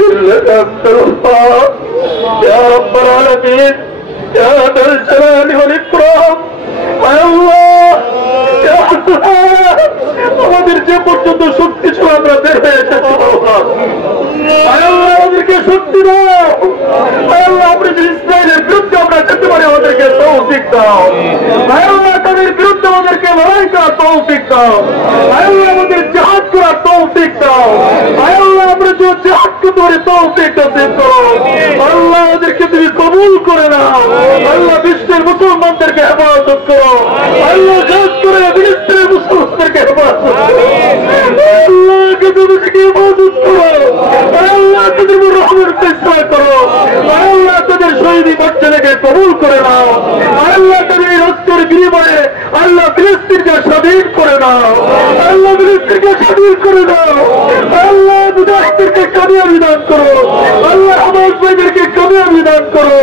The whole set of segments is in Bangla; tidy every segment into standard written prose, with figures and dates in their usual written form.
إنك أنت الوهاب يا رب العالمين يا ذا الجلال والإكرام يا الله يا الله আমাদের যে পর্যন্ত শক্তি ছিল আমরা বের হয়ে এসেছি আল্লাহ আমাদেরকে শক্তি দাও আল্লাহ আমরা যে ইসরায়েলের বিরুদ্ধে আমরা যেতে পারি আমাদেরকে তৌফিক দাও আল্লাহ তাদের বিরুদ্ধে আমাদেরকে লড়াই করার তৌফিক দাও আল্লাহ আমাদের জিহাদ করার তৌফিক দাও আল্লাহ আমরা যে জিহাদ করতে তৌফিক নসিব করো আল্লাহ আমাদেরকে তুমি কবুল করে নাও আল্লাহ বিশ্বের মুসলমানদেরকে হেফাজত করো আল্লাহ খাস করে বিশ্বের মুসলমানদেরকে হেফাজত করো আল্লাহকে তুমি হেফাজত করো আল্লাহ তাদের রহমের চেষ্টা করো আল্লাহ তাদের শহীদি বাচ্চাদেরকে কবুল করে নাও আল্লাহ তাদের রক্তের বিনিময়ে আল্লাহ ফিলিস্তিনকে স্বাধীন করে নাও আল্লাহ ফিলিস্তিনকে স্বাধীন করে নাও আল্লাহ মুজাহিদদেরকে কামিয়াবি দান করো আল্লাহ হামাস ভাইদেরকে কামিয়াবি দান করো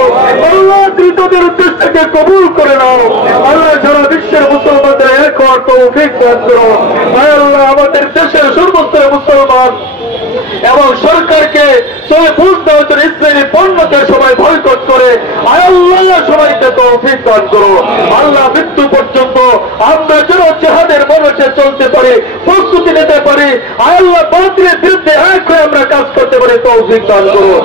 আল্লাহ দ্রুতদের উদ্দেশ্যকে কবুল করে নাও আল্লাহ সারা বিশ্বের মুসলমানদের এক হওয়ার তৌফিক দান করো আল্লাহ আমাদের দেশের সমস্ত মুসলমান এবং সরকারকে চলে বুঝ দেওয়ার জন্য ইসরায়েলি পণ্যকে সবাই বয়কট করে আল্লাহ সবাইকে তৌফিক দান করো আল্লাহ মৃত্যু পর্যন্ত আমরা যেন জিহাদের মনোসে চলতে পারি প্রস্তুতি নিতে পারি আল্লাহ বাতিলের বিরুদ্ধে এক হয়ে আমরা কাজ করতে পারি তৌফিক দান করো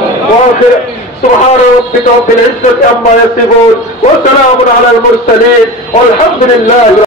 سبحان ربك رب العزة عما يصفون وسلام على المرسلين والحمد لله